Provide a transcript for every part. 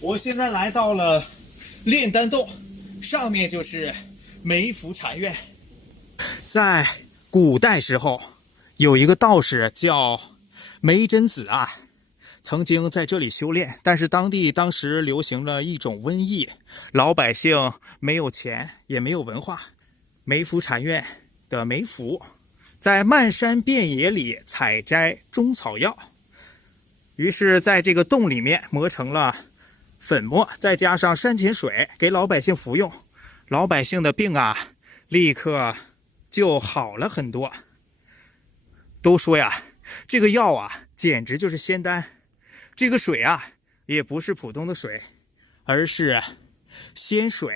我现在来到了炼丹洞，上面就是梅福禅院。在古代时候，有一个道士叫梅真子啊，曾经在这里修炼，但是当时流行了一种瘟疫，老百姓没有钱，也没有文化。梅福禅院的梅福在漫山遍野里采摘中草药，于是在这个洞里面磨成了粉末，再加上山泉水给老百姓服用，老百姓的病啊立刻就好了很多。都说呀，这个药啊简直就是仙丹，这个水啊也不是普通的水，而是仙水。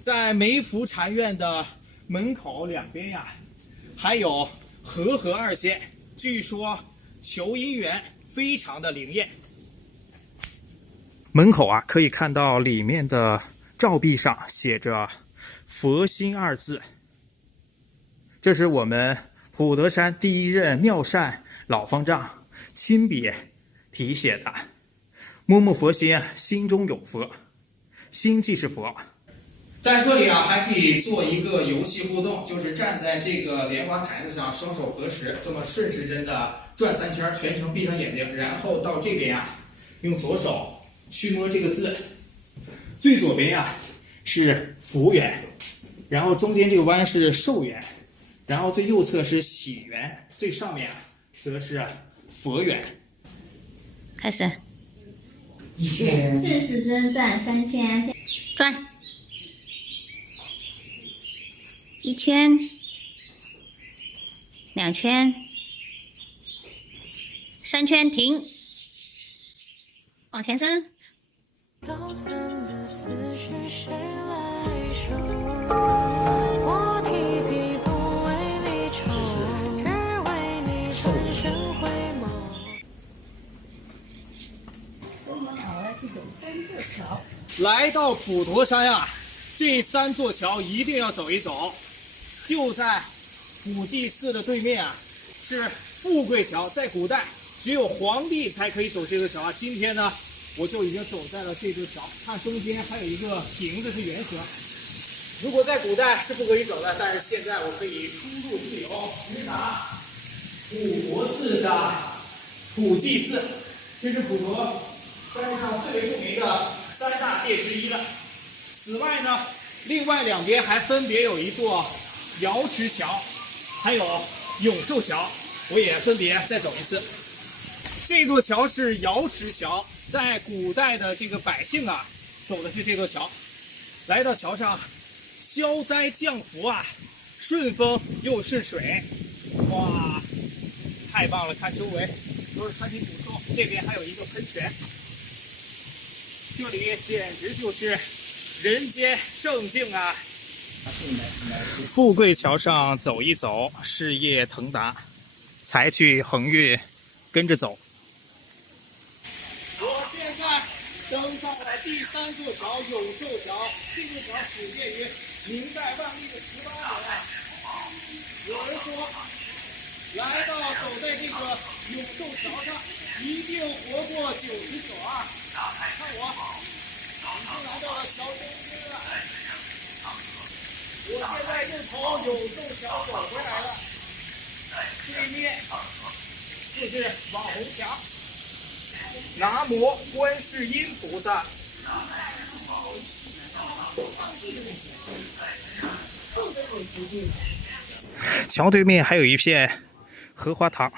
在梅福禅院的门口两边呀，还有和合二仙，据说求姻缘非常的灵验。门口啊可以看到里面的照壁上写着佛心二字，这是我们普陀山第一任妙善老方丈亲笔题写的。摸摸佛心，心中有佛，心即是佛。在这里啊，还可以做一个游戏互动，就是站在这个莲花台子上，双手合十，这么顺时针的转3圈，全程闭上眼睛，然后到这边啊，用左手去摸这个字，最左边呀是福缘，然后中间这个弯是寿缘，然后最右侧是喜缘，最上面则是佛缘。开始。40针转3圈，转1圈，2圈，3圈，停，往前伸。寿字。来到普陀山啊，这3座桥一定要走一走。就在普济寺的对面啊，是富贵桥。在古代，只有皇帝才可以走这座桥啊。今天呢，我就已经走在了这座桥，看中间还有一个亭子是圆形。如果在古代是不可以走的，但是现在我可以出入自由，直达普陀寺的普济寺，这是普陀山上最为著名的3大殿之一了。此外呢，另外2边还分别有一座瑶池桥，还有永寿桥，我也分别再走一次。这座桥是瑶池桥，在古代的这个百姓啊，走的是这座桥。来到桥上，消灾降福啊，顺风又顺水，哇，太棒了！看周围都是参天古树，这边还有一个喷泉，这里简直就是人间圣境啊！富贵桥上走一走，事业腾达，财去横运跟着走。我现在登上了第3座桥永寿桥，这座桥始建于明代万历的18年。有人说，来到走在这个永寿桥上，一定活过99啊！看我，已经来到了桥中间了。我现在又从永寿桥走回来了，对面就是网红墙。南无观世音菩萨。桥对面还有一片荷花塘，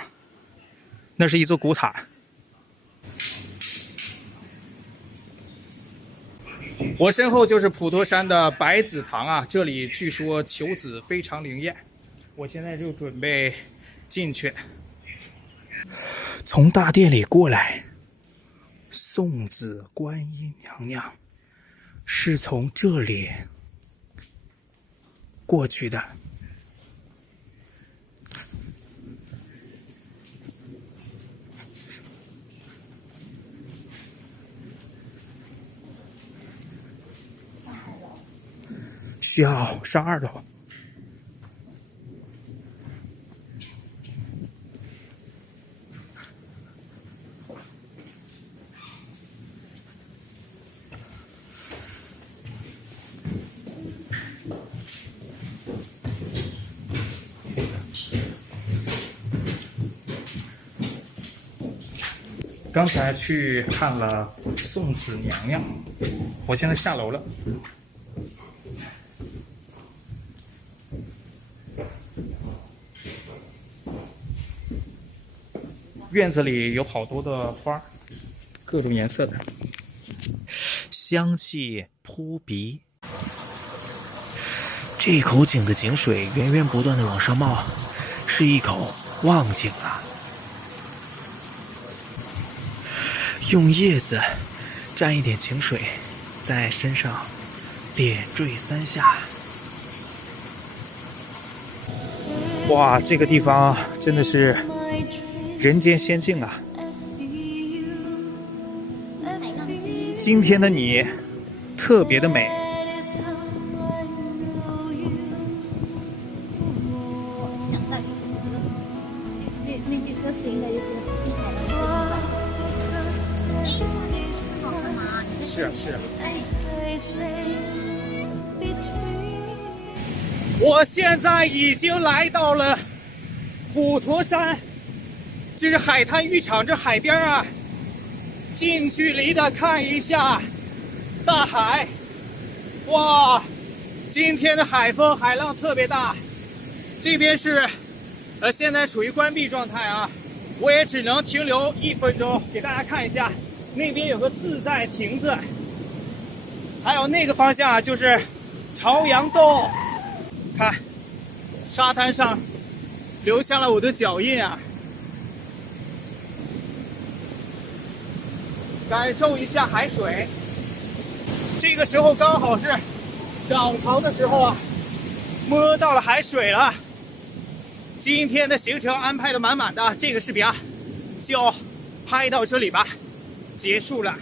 那是一座古塔。我身后就是普陀山的百子堂啊，这里据说求子非常灵验。我现在就准备进去。从大殿里过来，送子观音娘娘是从这里过去的。需要上2楼。刚才去看了送子娘娘，我现在下楼了。院子里有好多的花，各种颜色的，香气扑鼻。这口井的井水源源不断的往上冒，是一口旺井啊！用叶子沾一点井水，在身上点缀3下。哇，这个地方真的是人间仙境啊！今天的你特别的美。想到就是那句歌词应该就是一海的好干嘛？是啊，是啊。我现在已经来到了普陀山，这是海滩浴场，这海边啊，近距离的看一下大海。哇，今天的海风海浪特别大，这边是现在处于关闭状态啊，我也只能停留1分钟，给大家看一下，那边有个自在亭子，还有那个方向就是朝阳洞。看，沙滩上留下了我的脚印啊！感受一下海水。这个时候刚好是涨潮的时候啊，摸到了海水了。今天的行程安排的满满的，这个视频啊就拍到这里吧，结束了。